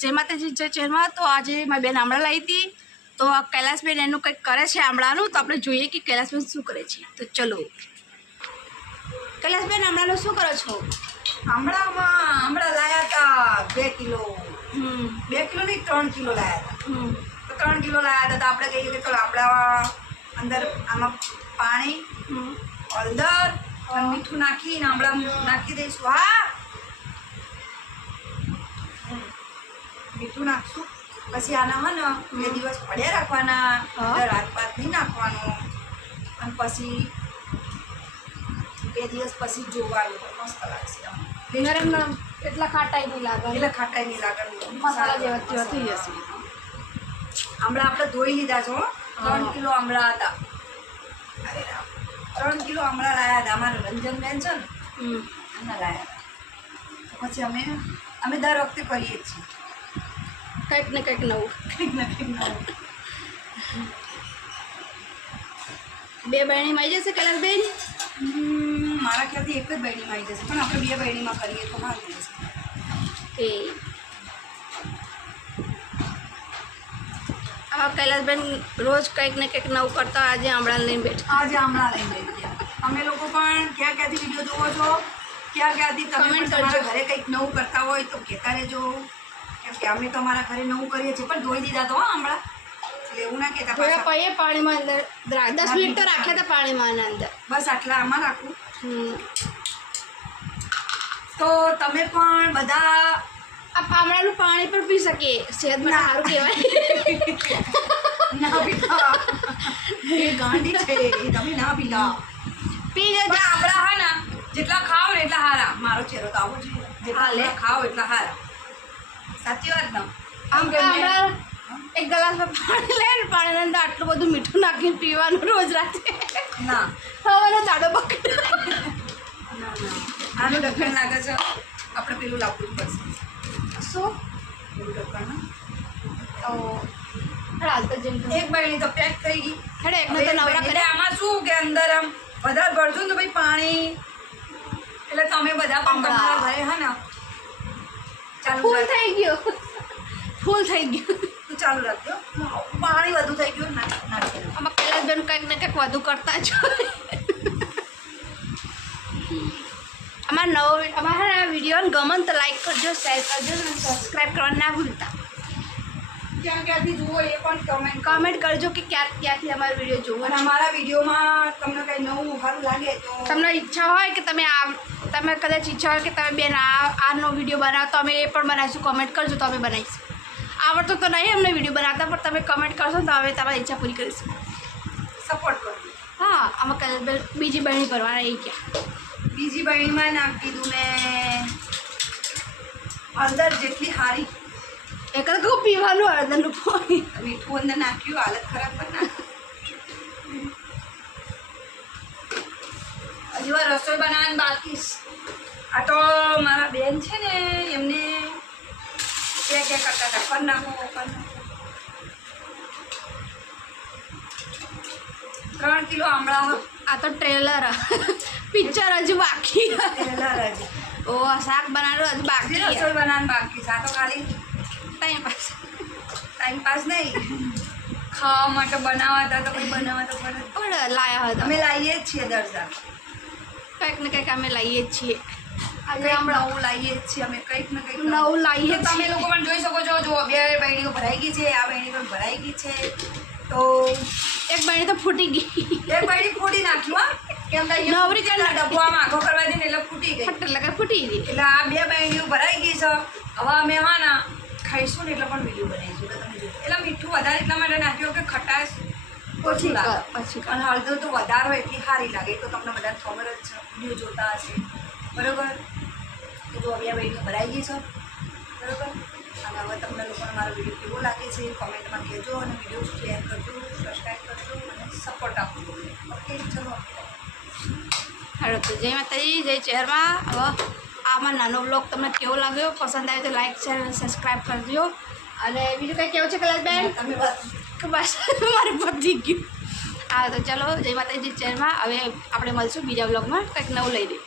જય માતાજી જય ચેરમાં. તો આજે મારી બેન આમળા લાવી હતી, તો કૈલાસબેન એનું કંઈક કરે છે આમળાનું, તો આપણે જોઈએ કે કૈલાસબેન શું કરે છે. તો ચલો કૈલાસબેન, આમળાનું શું કરો છો? આમળા લાયા હતા 2 કિલો. 2 કિલો નહીં 3 કિલો લાયા હતા. તો 3 કિલો લાયા હતા તો આપણે કહીએ કે ચલો આમળા અંદર આમાં પાણી, હળદર અને મીઠું નાખીને આમળા નાખી દઈશું. હા, મીઠું નાખશું. પછી આના હે ને 2 દિવસ પડ્યા રાખવાના, અંદર રાત પાત નહીં નાખવાનું. અને પછી 2 દિવસ પછી જોવાનું મસ્ત લાગશે. ગરમ ગરમ એટલા ખાટાઈ નહીં લાગે, એટલે ખાટાઈ નહીં લાગે, મસાલા જેવા થઈ જશે. આમળા આપણે ધોઈ લીધા છો. 3 કિલો આમળા હતા. અરે રામ, 3 કિલો આમળા લાયા હતા. અમારા રંજનબેન છે ને એના લાયા હતા. પછી અમે દર વખતે કરીએ જ છીએ કંઈક ને કંઈક નવું. બે બહેણીમાં આવી જશે કૈલાસબેન? મારા ખ્યાલથી એક જ બહેણીમાં આવી જશે, પણ આપણે 2 બહેણીમાં કરીએ તો સારું જશે. એ આ કૈલાસબેન રોજ કંઈક ને કંઈક નવું કરતા આજે આમળા લઈને બેઠા. આજે આમળા લઈને ગયા. અમે લોકો પણ ક્યાંથી વિડીયો જોવો છો, ક્યાંથી તમે પણ તમારા ઘરે કંઈક નવું કરતા હોય તો કહેતા રહેજો. કેમ કે અમે તો અમારા ઘરે નવું કરીએ છીએ, પણ ધોઈ દીધા તો આમળા, એટલે એવું ના કહેતા. થોડા પૈયે પાણીમાં અંદર 10 મિનિટ તો રાખ્યા હતા પાણીમાં અંદર. બસ આટલા આમાં રાખું. તો તમે પણ બધા આ આમળાનું પાણી પણ પી શકીએ, સેહત માટે સારું કહેવાય. ના પીતા, એ ગાંડી છે, એ તમે ના પીતા. પી જજો. આમળા હા ને જેટલા ખાઓ ને એટલા હારા. મારો ચહેરો તો આવો જોઈએ, જેટલા ખાઓ એટલા હારા. સાચી વાત ને? આમ કે એક ગ્લાસમાં પાણી લઈને પાણીની અંદર આટલું બધું મીઠું નાખીને પીવાનું રોજ રાતે. ના, હવાનો દાડો પકડ. આનું ઢક્કણ લાગે છે, આપણે પેલું લાવવું પડશે. શું પેલું ઢક્કણ હાલ તો જેમ એક બહેણી તો પેક થઈ ગઈ. હેડે એકનો તો નવરા કરે. આમાં શું કે અંદર આમ વધારે ભરજો ને તો ભાઈ પાણી, એટલે તમે બધા પણ તમારા ઘરે હે ને ચાલુ ફૂલ થઈ ગયો, ફૂલ થઈ ગયું. તું ચાલુ રાખજો. પાણી વધુ થઈ ગયું નાખી. આમાં કૈલાસબેન કંઈક ને કંઈક વધુ કરતા જ હોય. અમારા વિડીયોને ગમે તો લાઈક કરજો, શેર કરજો અને સબસ્ક્રાઈબ કરવા ના ભૂલતા. ક્યાંથી જુઓ એ પણ કમેન્ટ કરજો કે ક્યાંથી અમારો વિડીયો જોવો. અને અમારા વિડીયોમાં તમને કંઈ નવું સારું લાગે તો તમને ઈચ્છા હોય કે તમે કદાચ ઈચ્છા હોય કે તમે બેન આનો વિડીયો બનાવો તો અમે એ પણ બનાવીશું. કમેન્ટ કરજો તો અમે બનાવીશું. આવડતું તો નહીં અમને વિડીયો બનાવતા, પણ તમે કમેન્ટ કરશો તો અમે તમારી ઈચ્છા પૂરી કરીશું. સપોર્ટ કરો. હા, આમાં કૈલાસબેન બીજી બહેણી કરવાના એ ક્યાં બીજી બહેણીમાં નાખી દીધું મેં હળદર જેટલી હારી. એક જ કહું પીવાનું હળદરનું પાણી. મીઠું અંદર નાખ્યું, હાલત ખરાબ પણ ના. હજુ આ રસોઈ બનાવવાની બાકી છે. આ તો મારા બેન છે ને એમને ક્યાં કરતા હતા, કર નાખો. 3 કિલો આમળા. આ તો ટ્રેલર પિક્ચર હજુ બાકી. ટ્રેલર ઓ શાક બનાવવાનું હજુ બાકી. રસોઈ બનાવવાની બાકી છે. આ તો ખાલી ટાઈમ પાસ નહીં, ખાવા માટે બનાવવા હતા તો કંઈ બનાવવા તો પડે. પણ લાયા હતા. અમે લાવીએ જ છીએ દરસા, કંઈક ને કંઈક અમે લાવીએ જ છીએ. આજે નવું લાવીએ જ છીએ અમે, કંઈક ને કંઈક નવું લાવીએ તો તમે છીએ. લોકો પણ જોઈ શકો છો. જો 2 બહેણીઓ ભરાઈ ગઈ છે, આ બહેણી પણ ભરાઈ ગઈ છે. તો એક બહેણી તો ફૂટી ગઈ. એક બહેણી ફૂટી નાખ્યું. હા, કેમ કે નવરી કરી ડબ્બો આમ આખો કરવા દે ને એટલે ફૂટી ગઈ. ફૂટી ગઈ. એટલે આ 2 બહેણીઓ ભરાઈ ગઈ છે. હવે અમે હા ના ખાઈશું ને એટલે પણ વિડીયો બનાવીશું. તો તમે જોજો. એટલે મીઠું વધારે એટલા માટે નાખ્યું કે ખટાશ ઓછી લાગે. અને હળદર તો વધારે હોય એટલી સારી લાગે. તો તમને બધા ખબર જ છે, વિડીયો જોતા હશે. બરાબર? તો જો 2 બહેણીઓ ભરાઈ ગઈ છે. બરાબર? અને હવે તમને લોકોને મારો વિડીયો કેવો લાગે છે કોમેન્ટમાં કહેજો, અને વિડીયો શેર કરજો, સબસ્ક્રાઈબ કરજો અને સપોર્ટ આપજો. ઓકે, ચલો. હાલો તો જય માતાજી જય ચેરમાં. હવે આમાં નાનો બ્લોગ તમને કેવો લાગ્યો, પસંદ આવે તો લાઈક શેર અને સબસ્ક્રાઈબ કરજો. અને બીજું કંઈ કેવું છે કૈલાસબેન? તમે બસ મારે પતી ગયું. હા તો ચલો જય માતાજી જય ચેરમાં. હવે આપણે મળશું બીજા બ્લોગમાં, કંઈક નવું લઈ દઈએ.